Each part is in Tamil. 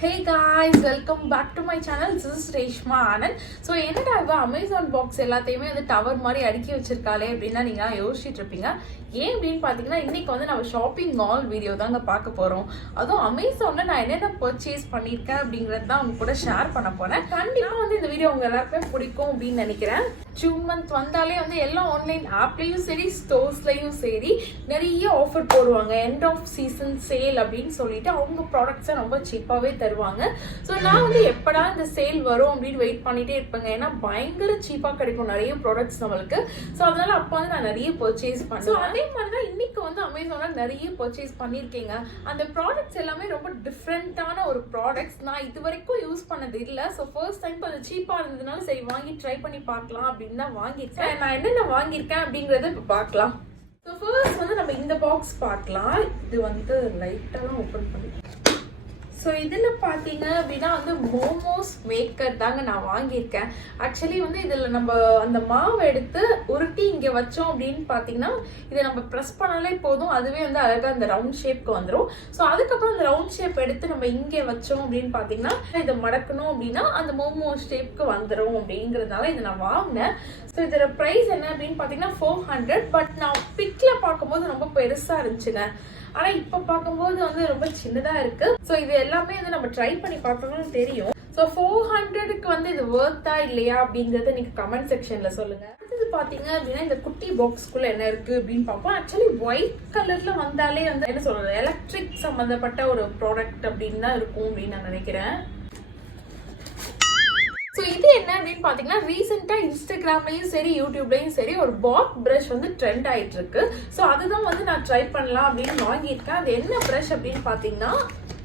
Hey guys, welcome back to my channel. This is reshmanrj. So என்னடா இவ அமேசான் பாக்ஸ் எல்லாத்தையுமே வந்து டவர் மாதிரி அடுக்கி வச்சிருக்காளே அப்படின்னா நீங்க யோசிச்சுட்டு இருப்பீங்க. ஏன் அப்படின்னு பாத்தீங்கன்னா இன்னைக்கு வந்து நம்ம ஷாப்பிங் மால் வீடியோ தாங்க பார்க்க போறோம். அதுவும் அமேசான்ல நான் என்னென்ன பர்ச்சேஸ் பண்ணிருக்கேன் அப்படிங்கறத தான் உங்க கூட ஷேர் பண்ண போறேன். கண்டிப்பா வந்து இந்த வீடியோ உங்க எல்லாருக்கும் பிடிக்கும் அப்படின்னு நினைக்கிறேன். ஜூன் மந்த் வந்தாலே வந்து எல்லா ஆன்லைன் ஆப்லயும் சரி ஸ்டோர்ஸ்லயும் சரி நிறைய ஆஃபர் போடுவாங்க. எண்ட் ஆஃப் சீசன் சேல் அப்படின்னு சொல்லிட்டு அவங்க ப்ராடக்ட்ஸை ரொம்ப சீப்பாவே தருவாங்க. ஸோ நான் வந்து எப்படா இந்த சேல் வரும் அப்படின்னு வெயிட் பண்ணிட்டே இருப்பேங்க. ஏன்னா பயங்கர சீப்பா கிடைக்கும் நிறைய ப்ராடக்ட்ஸ் நம்மளுக்கு. ஸோ அதனால அப்போ வந்து நான் நிறைய பர்ச்சேஸ் பண்ணேன். அதே மாதிரி தான் இன்னைக்கு வந்து அமேசான்ல நிறைய பர்ச்சேஸ் பண்ணியிருக்கேங்க. அந்த ப்ராடக்ட்ஸ் எல்லாமே ரொம்ப டிஃப்ரெண்டான ஒரு ப்ராடக்ட்ஸ். நான் இது வரைக்கும் யூஸ் பண்ணது இல்லை. ஸோ ஃபர்ஸ்ட் டைம் கொஞ்சம் சீப்பா இருந்ததுனால சரி வாங்கி ட்ரை பண்ணி பார்க்கலாம் அப்படின்னு தான் வாங்கியிருக்கேன். நான் என்னென்ன வாங்கியிருக்கேன் அப்படிங்கறத இப்போ பார்க்கலாம். ஸோ ஃபர்ஸ்ட் வந்து நம்ம இந்த பாக்ஸ் பார்க்கலாம். இது வந்து லைட்டாக ஓப்பன் பண்ணி ஸோ இதில் பார்த்தீங்க அப்படின்னா வந்து மோமோஸ் மேக்கர் தாங்க நான் வாங்கியிருக்கேன். ஆக்சுவலி வந்து இதில் நம்ம அந்த மாவு எடுத்து உருட்டி இங்கே வச்சோம் அப்படின்னு பார்த்தீங்கன்னா இதை நம்ம ப்ரெஸ் பண்ணாலே போதும், அதுவே வந்து அழகாக அந்த ரவுண்ட் ஷேப்க்கு வந்துடும். ஸோ அதுக்கப்புறம் அந்த ரவுண்ட் ஷேப் எடுத்து நம்ம இங்கே வச்சோம் அப்படின்னு பார்த்தீங்கன்னா இதை மடக்கணும் அப்படின்னா அந்த மோமோஸ் ஷேப்க்கு வந்துடும் அப்படிங்கிறதுனால இதை நான் வாங்கினேன். ஸோ இதோட ப்ரைஸ் என்ன அப்படின்னு பார்த்தீங்கன்னா 400. பட் நான் பிக்கில் பார்க்கும்போது ரொம்ப பெருசாக இருந்துச்சுங்க. ஆனா இப்ப பார்க்கும்போது வந்து ரொம்ப சின்னதா இருக்கு. சோ இது எல்லாமே வந்து நம்ம ட்ரை பண்ணி பார்த்தோம்னு தெரியும். சோ 400க்கு வந்து இது வர்த்தா இல்லையா அப்படிங்கறத நீங்க கமெண்ட் செக்ஷன்ல சொல்லுங்க. அடுத்தது பாத்தீங்க அப்படின்னா இந்த குட்டி பாக்ஸ்க்குள்ள என்ன இருக்கு அப்படின்னு பார்ப்போம். ஆக்சுவலி ஒயிட் கலர்ல வந்தாலே வந்து என்ன சொல்றது எலக்ட்ரிக் சம்பந்தப்பட்ட ஒரு ப்ராடக்ட் அப்படின்னு தான் இருக்கும் அப்படின்னு நான் நினைக்கிறேன். ஸோ இது என்ன அப்படின்னு பார்த்தீங்கன்னா ரீசெண்டாக இன்ஸ்டாகிராம்லையும் சரி யூடியூப்லையும் சரி ஒரு பாத் ப்ரஷ் வந்து ட்ரெண்ட் ஆகிட்டு இருக்கு. ஸோ அதுதான் வந்து நான் ட்ரை பண்ணலாம் அப்படின்னு வாங்கியிருக்கேன். அது என்ன ப்ரஷ் அப்படின்னு பார்த்தீங்கன்னா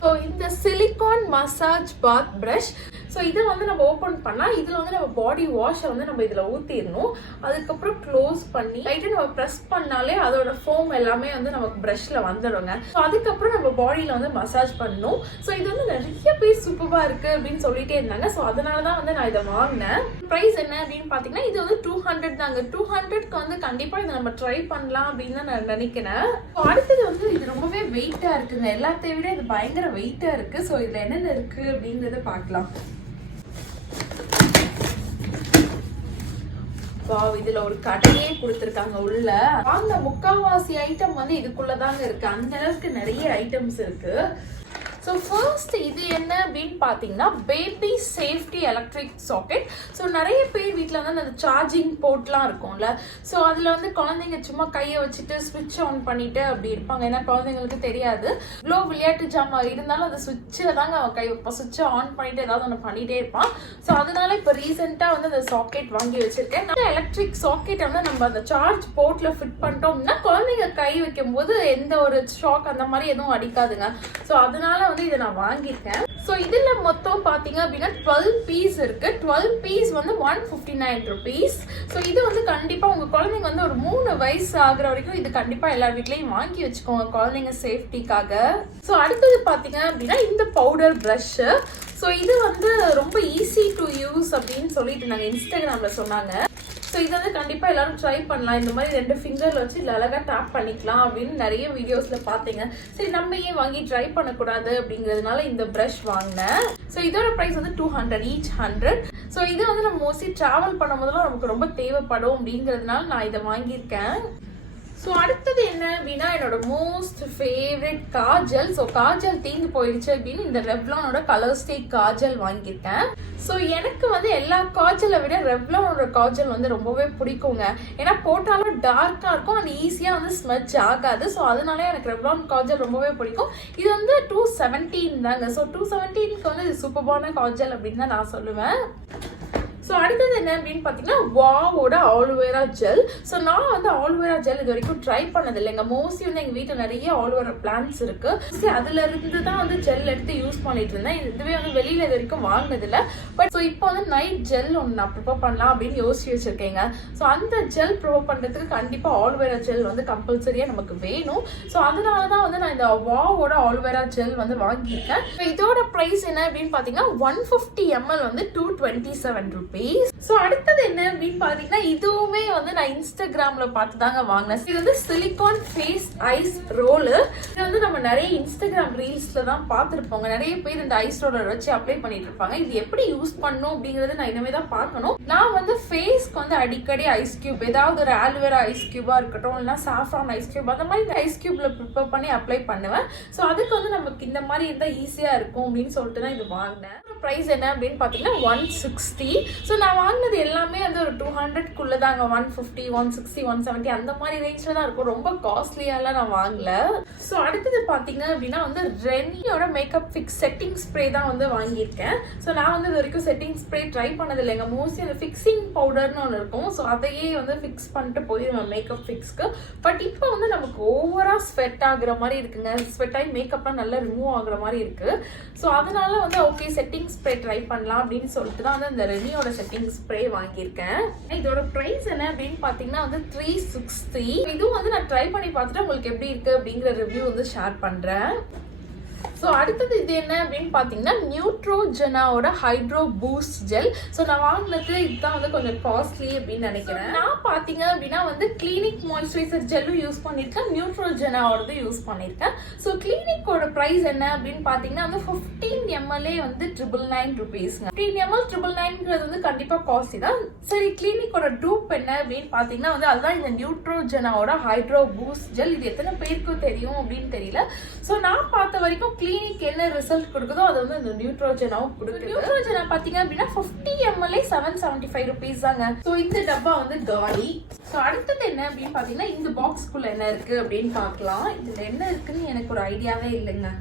ஸோ இந்த சிலிகான் மசாஜ் பாத் ப்ரஷ். ஸோ இதை வந்து நம்ம ஓப்பன் பண்ணால் இதில் வந்து நம்ம பாடி வாஷை வந்து நம்ம இதில் ஊற்றிடணும். அதுக்கப்புறம் க்ளோஸ் பண்ணி லைட்டாக நம்ம ப்ரெஸ் பண்ணாலே அதோட ஃபோம் எல்லாமே வந்து நமக்கு ப்ரஷ்ல வந்துடுங்க. ஸோ அதுக்கப்புறம் நம்ம பாடியில் வந்து மசாஜ் பண்ணணும். ஸோ இது வந்து நிறைய பேர் சூப்பராக இருக்குது அப்படின்னு சொல்லிட்டே இருந்தாங்க. ஸோ அதனால தான் வந்து நான் இதை வாங்கினேன். ப்ரைஸ் என்ன அப்படின்னு பார்த்தீங்கன்னா இது வந்து 200 தாங்க. 200க்கு வந்து கண்டிப்பாக இதை நம்ம ட்ரை பண்ணலாம் அப்படின்னு தான் நான் நினைக்கிறேன். ஸோ அடுத்தது வந்து இது ரொம்பவே வெயிட்டாக இருக்குங்க. எல்லாத்தையும் விட இது பயங்கர வெயிட்டாக இருக்குது. ஸோ இதில் என்னென்ன இருக்குது அப்படிங்கிறத பார்க்கலாம். இதுல ஒரு கடையே கொடுத்திருக்காங்க. உள்ள அந்த முக்காவாசி ஐட்டம் வந்து இதுக்குள்ளதாங்க இருக்கு. அந்த அளவுக்கு நிறைய ஐட்டம்ஸ் இருக்கு. ஸோ ஃபர்ஸ்ட் இது என்ன அப்படின்னு பார்த்தீங்கன்னா baby safety electric socket. So நிறைய பேர் வீட்டில் வந்து அந்த சார்ஜிங் போர்ட்லாம் இருக்கும்ல. ஸோ அதில் வந்து குழந்தைங்க சும்மா கையை வச்சுட்டு ஸ்விட்ச் ஆன் பண்ணிட்டு அப்படி இருப்பாங்க. ஏன்னா குழந்தைங்களுக்கு தெரியாது. இவ்வளோ விளையாட்டு ஜாமா இருந்தாலும் அந்த சுவிட்சில் தாங்க அவன் கை வைப்பான். சுவிட்சை ஆன் பண்ணிட்டு ஏதாவது ஒன்று பண்ணிட்டே இருப்பான். ஸோ அதனால இப்போ ரீசெண்டாக வந்து அந்த சாக்கெட் வாங்கி வச்சிருக்கேன். எலக்ட்ரிக் சாக்கெட் வந்து நம்ம அந்த சார்ஜ் போர்ட்ல ஃபிட் பண்ணிட்டோம்னா குழந்தைங்க கை வைக்கும் போது எந்த ஒரு ஷாக் அந்த மாதிரி எதுவும் அடிக்காதுங்க. ஸோ அதனால வந்து இதை நான் வாங்கியிருக்கேன். ஸோ இதுல மொத்தம் பாத்தீங்க அப்படின்னா 12 பீஸ் இருக்கு. 12 பீஸ் வந்து 159 rupees. ஸோ இது வந்து கண்டிப்பா உங்க குழந்தைங்க வந்து ஒரு 3 வயசு ஆகுற வரைக்கும் இது கண்டிப்பா எல்லா வீட்லயும் வாங்கி வச்சுக்கோங்க குழந்தைங்க சேஃப்டிக்காக. ஸோ அடுத்தது பாத்தீங்க அப்படின்னா இந்த பவுடர் பிரஷ். ஸோ இது வந்து ரொம்ப ஈஸி டு யூஸ் அப்படின்னு சொல்லிட்டு நாங்கள் இன்ஸ்டாகிராம்ல சொன்னாங்க. ஸோ இதை வந்து கண்டிப்பாக எல்லாரும் ட்ரை பண்ணலாம். இந்த மாதிரி 2 ஃபிங்கர்ல வச்சு இல்லை அழகாக டேப் பண்ணிக்கலாம் அப்படின்னு நிறைய வீடியோஸ்ல பார்த்தீங்க. சரி நம்ம ஏன் வாங்கி ட்ரை பண்ணக்கூடாது அப்படிங்கிறதுனால இந்த ப்ரஷ் வாங்கினேன். ஸோ இதோட ப்ரைஸ் வந்து 200 each 100. ஸோ இது வந்து நம்ம மோஸ்ட்லி ட்ராவல் பண்ணும் போதெல்லாம் நமக்கு ரொம்ப தேவைப்படும் அப்படிங்கிறதுனால நான் இதை வாங்கியிருக்கேன். ஸோ அடுத்தது என்ன அப்படின்னா என்னோட most favourite Kajal. So Kajal தீந்து போயிடுச்சு அப்படின்னு இந்த ரெவ்லானோட கலர் ஸ்டேக் காஜல் வாங்கியிருக்கேன். ஸோ எனக்கு வந்து எல்லா காஜலை விட ரெவ்லானோட காஜல் வந்து ரொம்பவே பிடிக்குங்க. ஏன்னா போட்டாலும் டார்க்காக இருக்கும் அண்ட் ஈஸியாக வந்து ஸ்மெட்ச் ஆகாது. ஸோ அதனால எனக்கு ரெவ்லான் காஜல் ரொம்பவே பிடிக்கும். இது வந்து 217 தாங்க. ஸோ 217க்கு வந்து இது சூப்பரான காஜல் அப்படின்னு தான் நான் சொல்லுவேன். ஸோ அடுத்தது என்ன அப்படின்னு பார்த்தீங்கன்னா வாவோட ஆலோவேரா ஜெல். ஸோ நான் வந்து ஆலோவேரா ஜெல் இது வரைக்கும் ட்ரை பண்ணது இல்லைங்க. மோஸ்ட்லி வந்து எங்கள் வீட்டில் நிறைய ஆலோவேரா பிளான்ட்ஸ் இருக்கு. அதுல இருந்து தான் வந்து ஜெல் எடுத்து யூஸ் பண்ணிட்டு இருந்தேன். இதுவே வந்து வெளியில இது வரைக்கும் வாங்கினதில்ல. பட் ஸோ இப்போ வந்து நைட் ஜெல் ஒன்று நான் ப்ரிப்பேர் பண்ணலாம் அப்படின்னு யோசிச்சு வச்சிருக்கேங்க. ஸோ அந்த ஜெல் ப்ரிப்பேர் பண்ணுறதுக்கு கண்டிப்பாக ஆலோவேரா ஜெல் வந்து கம்பல்சரியாக நமக்கு வேணும். ஸோ அதனால தான் வந்து நான் இந்த வாவோட ஆலோவேரா ஜெல் வந்து வாங்கியிருக்கேன். இதோட ப்ரைஸ் என்ன அப்படின்னு பார்த்தீங்கன்னா 150 ml வந்து 227 rupees. rupees. ஸோ அடுத்தது என்ன அப்படின்னு பார்த்தீங்கன்னா இதுவுமே வந்து நான் இன்ஸ்டாகிராம்ல பார்த்து தாங்க வாங்கினேன். இது வந்து சிலிகான் ஃபேஸ் ஐஸ் ரோலு. இது வந்து நம்ம நிறைய இன்ஸ்டாகிராம் ரீல்ஸ்ல தான் பார்த்துருப்போங்க. நிறைய பேர் இந்த ஐஸ் ரோலர் வச்சு அப்ளை பண்ணிட்டு இருப்பாங்க. இது எப்படி யூஸ் பண்ணணும் அப்படிங்கறது நான் இனிமே தான் பார்க்கணும். நான் வந்து ஃபேஸ்க்கு வந்து அடிக்கடி ஐஸ் கியூப், ஏதாவது ஒரு ஆல்வேரா ஐஸ் கியூபா இருக்கட்டும், இல்லைன்னா சாஃப்ரான் ஐஸ் கியூப், அந்த மாதிரி ஐஸ் கியூப்ல ப்ரிப்பேர் பண்ணி அப்ளை பண்ணுவேன். ஸோ அதுக்கு வந்து நமக்கு இந்த மாதிரி இருந்தால் ஈஸியா இருக்கும் அப்படின்னு சொல்லிட்டு தான் இது வாங்கினேன். ப்ரைஸ் என்ன அப்படின்னு பார்த்தீங்கன்னா 160. ஸோ நான் வாங்கினது எல்லாமே வந்து ஒரு 200க்குள்ள தாங்க. 150, 160, 170 அந்த மாதிரி ரேஞ்சில் தான் இருக்கும். ரொம்ப காஸ்ட்லியாலாம் நான் வாங்கல. ஸோ அடுத்தது பார்த்தீங்க அப்படின்னா வந்து ரெனியோட மேக்கப் ஃபிக்ஸ் செட்டிங் ஸ்ப்ரே தான் வந்து வாங்கியிருக்கேன். ஸோ நான் வந்து இது வரைக்கும் செட்டிங் ஸ்ப்ரே ட்ரை பண்ணது இல்லைங்க. மோஸ்ட்லி அந்த ஃபிக்ஸிங் பவுடர்னு ஒன்று இருக்கும். ஸோ அதையே வந்து ஃபிக்ஸ் பண்ணிட்டு போயிடுவேன் மேக்கப் ஃபிக்ஸ்க்கு. பட் இப்போ வந்து நமக்கு ஓவரா ஸ்வெட் ஆகுற மாதிரி இருக்குங்க. ஸ்வெட் ஆகி மேக்கப்லாம் நல்லா ரிமூவ் ஆகுற மாதிரி இருக்கு. ஸோ அதனால வந்து ஓகே செட்டிங் ஸ்ப்ரே ட்ரை பண்ணலாம் அப்படின்னு சொல்லிட்டு தான் வந்து இந்த ரெனியோட செட்டிங் ஸ்ப்ரே வாங்கியிருக்கேன். இதோட பிரைஸ் என்ன அப்படின்னு பார்த்தீங்கன்னா வந்து 360. இதுவும் வந்து நான் ட்ரை பண்ணி பார்த்துட்டு உங்களுக்கு எப்படி இருக்கு அப்படிங்கிற ரிவ்யூ வந்து ஷேர் பண்றேன். ஸோ அடுத்தது இது என்ன அப்படின்னு பார்த்தீங்கன்னா நியூட்ரோஜெனாவோட ஹைட்ரோ பூஸ்ட் ஜெல். ஸோ நான் வாங்கினது இதுதான் வந்து கொஞ்சம் காஸ்ட்லி அப்படின்னு நினைக்கிறேன். நான் பார்த்தீங்க அப்படின்னா வந்து கிளினிக் மாய்ஸ்சரைசர் ஜெல்லும் யூஸ் பண்ணியிருக்கேன், நியூட்ரோஜெனாவோடது யூஸ் பண்ணியிருக்கேன். ஸோ கிளினிக்கோட ப்ரைஸ் என்ன அப்படின்னு பார்த்தீங்கன்னா வந்து 15 ml வந்து 999 rupeesங்க. 15 ml 999 வந்து கண்டிப்பாக காஸ்ட்லி தான். சரி, கிளினிக்கோட டூப் என்ன அப்படின்னு பார்த்தீங்கன்னா வந்து அதுதான் இந்த நியூட்ரோஜெனாவோட ஹைட்ரோ பூஸ்ட் ஜெல். இது எத்தனை பேருக்கு தெரியும் அப்படின்னு தெரியல. ஸோ நான் பார்த்த வரைக்கும் கிளினிக் என்ன ரிசல்ட் கொடுக்குதோ அது வந்து இந்த நியூட்ரோஜெனாவும் கொடுக்குது. நியூட்ரோஜெனா பாத்தீங்க அப்படின்னா 50 ml 775 rupees தாங்க. ஸோ இந்த டப்பா வந்து காலி. ஸோ அடுத்தது என்ன அப்படின்னு பாத்தீங்கன்னா இந்த பாக்ஸ்க்குள்ள என்ன இருக்கு அப்படின்னு பார்க்கலாம். இதுல என்ன இருக்குன்னு எனக்கு ஒரு ஐடியாவே இல்லைங்க.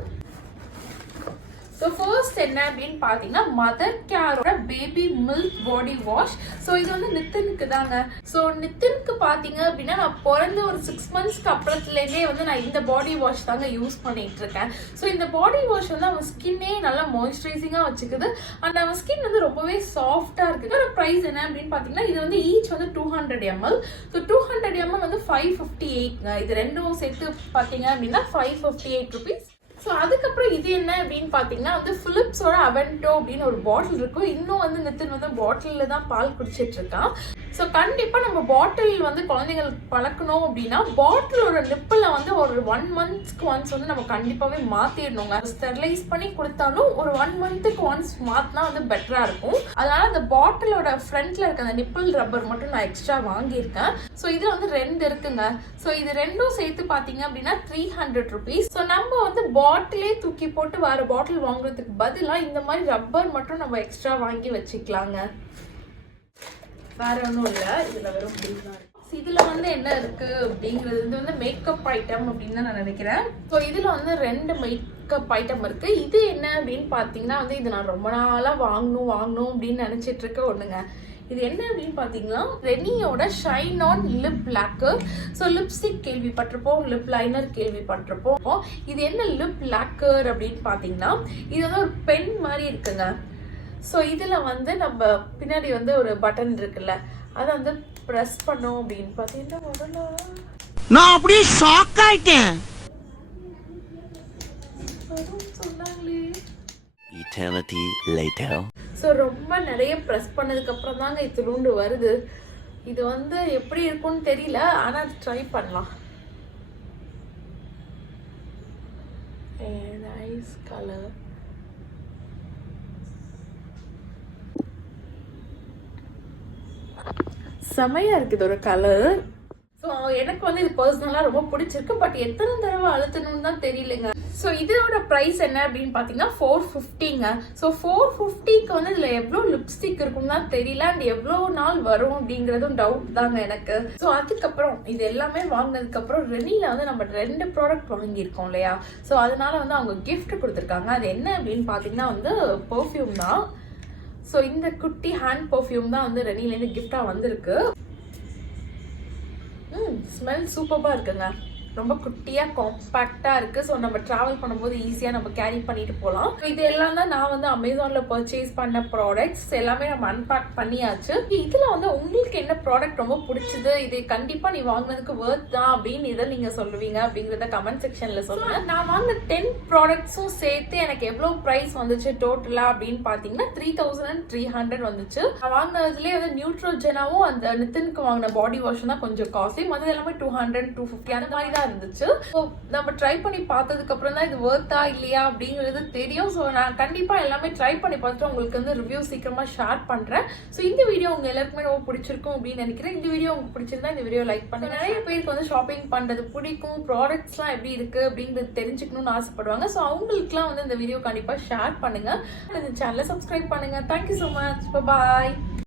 ஸோ ஃபர்ஸ்ட் என்ன அப்படின்னு பார்த்தீங்கன்னா மதர் கேரோட baby milk body wash. So இது வந்து நித்தினுக்கு தாங்க. ஸோ நித்தினுக்கு பார்த்தீங்க அப்படின்னா நான் பிறந்த ஒரு 6 monthsக்கு அப்புறத்துலேருந்தே வந்து நான் இந்த பாடி வாஷ் தாங்க யூஸ் பண்ணிட்டு இருக்கேன். ஸோ இந்த பாடி வாஷ் வந்து அவன் ஸ்கின்னே நல்லா மாய்ஸ்சரைசிங்காக வச்சுக்குது. அண்ட் அவன் ஸ்கின் வந்து ரொம்பவே சாஃப்டாக இருக்குது. இதோட ப்ரைஸ் என்ன அப்படின்னு பார்த்தீங்கன்னா இது வந்து ஈச் வந்து 200 ml. ஸோ 200 ml வந்து 558. இது ரெண்டும் சேர்த்து பார்த்தீங்க அப்படின்னா 558 rupees. ஸோ அதுக்கப்புறம் இது என்ன அப்படின்னு பார்த்தீங்கன்னா வந்து பிலிப்ஸோட அவென்டோ அப்படின்னு ஒரு பாட்டில் இருக்கும். இன்னும் வந்து நித்தின் வந்து பாட்டிலில் தான் பால் குடிச்சிட்டு இருக்கான். ஸோ கண்டிப்பாக நம்ம பாட்டில் வந்து குழந்தைங்களுக்கு பழக்கணும் அப்படின்னா பாட்டிலோட நிப்பில் வந்து ஒரு 1 monthக்கு ஒன்ஸ் வந்து நம்ம கண்டிப்பாகவே மாற்றிடணுங்க. ஸ்டெர்லைஸ் பண்ணி கொடுத்தாலும் ஒரு 1 monthக்கு ஒன்ஸ் மாற்றினா வந்து பெட்டராக இருக்கும். அதனால அந்த பாட்டிலோட ஃப்ரண்ட்ல இருக்க அந்த நிப்பிள் ரப்பர் மட்டும் நான் எக்ஸ்ட்ரா வாங்கியிருக்கேன். ஸோ இதில் வந்து 2 இருக்குங்க. ஸோ இது ரெண்டும் சேர்த்து பார்த்தீங்க அப்படின்னா 300 rupees. ஸோ நம்ம வந்து பாட்டிலே தூக்கி போட்டு வேற பாட்டில் வாங்குறதுக்கு பதிலாக இந்த மாதிரி ரப்பர் மட்டும் நம்ம எக்ஸ்ட்ரா வாங்கி வச்சுக்கலாங்க. வேற ஒன்றும் இல்லை, இதுல வெறும் இதுல வந்து என்ன இருக்கு அப்படிங்கிறது வந்து மேக்கப் ஐட்டம் அப்படின்னு தான் நான் நினைக்கிறேன். ஸோ இதுல வந்து 2 மேக்கப் ஐட்டம் இருக்கு. இது என்ன அப்படின்னு பார்த்தீங்கன்னா வந்து இது நான் ரொம்ப நாளா வாங்கணும் அப்படின்னு நினைச்சிட்டு இருக்க ஒண்ணுங்க. இது என்ன அப்படின்னு பார்த்தீங்கன்னா ரெனியோட shine on lip locker. So lipstick கேள்விப்பட்டிருப்போம், லிப் லைனர் கேள்விப்பட்டிருப்போம். இது என்ன லிப் லாக்கர் அப்படின்னு பார்த்தீங்கன்னா இது வந்து ஒரு பென் மாதிரி இருக்குங்க. ஸோ இதில் வந்து நம்ம பின்னாடி வந்து ஒரு பட்டன் இருக்குல்ல, அதை வந்து ப்ரெஸ் பண்ணோம் அப்படின்னு பார்த்தீங்கன்னா முதல்ல நான் அப்படியே ஷாக் ஆயிட்டேன். சொன்னாங்களே eternity later. ஸோ ரொம்ப நிறைய ப்ரெஸ் பண்ணதுக்கு அப்புறம் தாங்க இத்திலூண்டு வருது. இது வந்து எப்படி இருக்கும்னு தெரியல, ஆனால் ட்ரை பண்ணலாம். Nice colour. செமையா இருக்கு இதோட கலர். ஸோ எனக்கு வந்து இது பர்சனலாக ரொம்ப பிடிச்சிருக்கு. பட் எத்தனை தடவை அழுத்தணும்னு தான் தெரியலங்க. ஸோ இதோட ப்ரைஸ் என்ன அப்படின்னு பார்த்தீங்கன்னா 450ங்க. ஸோ 450க்கு வந்து இதில் எவ்வளோ லிப்ஸ்டிக் இருக்குன்னு தான் தெரியல. அண்ட் எவ்வளோ நாள் வரும் அப்படிங்கிறதும் டவுட் தாங்க எனக்கு. ஸோ அதுக்கப்புறம் இது எல்லாமே வாங்கினதுக்கப்புறம் ரெனியில் வந்து நம்ம 2 ப்ராடக்ட் வாங்கியிருக்கோம் இல்லையா. ஸோ அதனால வந்து அவங்க கிஃப்ட் கொடுத்துருக்காங்க. அது என்ன அப்படின்னு பார்த்தீங்கன்னா வந்து பர்ஃப்யூம் தான். ஸோ இந்த குட்டி ஹேண்ட் பர்ஃப்யூம் தான் வந்து ரெனிலேருந்து கிஃப்டாக வந்திருக்கு. ஸ்மெல் சூப்பராக இருக்குங்க. ரொம்ப குட்டியா காம்பாக்டா இருக்கு. ஸோ நம்ம டிராவல் பண்ணும்போது ஈஸியா நம்ம கேரி பண்ணிட்டு போகலாம். இது எல்லாம் தான் நான் வந்து அமேசான்ல பர்ச்சேஸ் பண்ண ப்ராடக்ட்ஸ் எல்லாமே நம்ம அன்பேக் பண்ணியாச்சு. இதுல வந்து உங்களுக்கு என்ன ப்ராடக்ட் ரொம்ப பிடிச்சது, இது கண்டிப்பா நீ வாங்கினதுக்கு வர்த் தான் அப்படின்னு இதை நீங்க சொல்லுவீங்க அப்படிங்கறத கமெண்ட் செக்ஷன்ல சொல்லுங்க. நான் வாங்கின 10 ப்ராடக்ட்ஸும் சேர்த்து எனக்கு எவ்வளவு பிரைஸ் வந்துச்சு டோட்டலா அப்படின்னு பாத்தீங்கன்னா 3300 வந்துச்சு. நான் வாங்கினதுலேயே வந்து நியூட்ரோஜெனாவும் அந்த நித்தினுக்கு வாங்கின பாடி வாஷும் தான் கொஞ்சம் காஸ்ட்லி. மற்றது எல்லாமே 200 250 அந்த மாதிரி தான் இருந்துச்சு. ஸோ நம்ம ட்ரை பண்ணி பார்த்ததுக்கு அப்புறம் தான் இது வர்த்தா இல்லையா அப்படிங்கிறது தெரியும். ஸோ நான் கண்டிப்பா எல்லாமே ட்ரை பண்ணி பார்த்துட்டு உங்களுக்கு வந்து ரிவ்யூ சீக்கிரமா ஷேர் பண்றேன். ஸோ இந்த வீடியோ உங்க எல்லாருக்குமே ரொம்ப பிடிச்சிருக்கும் அப்படின்னு நினைக்கிறேன். இந்த வீடியோ உங்களுக்கு பிடிச்சிருந்தா இந்த வீடியோ லைக் பண்ணுங்க. நிறைய பேருக்கு வந்து ஷாப்பிங் பண்றது பிடிக்கும், ப்ராடக்ட்ஸ்லாம் எப்படி இருக்கு அப்படிங்கிறது தெரிஞ்சுக்கணும்னு ஆசைப்படுவாங்க. ஸோ அவங்களுக்குலாம் வந்து இந்த வீடியோ கண்டிப்பா ஷேர் பண்ணுங்க. இந்த சேனலை சப்ஸ்கிரைப் பண்ணுங்க. Thank you so much. பாய்.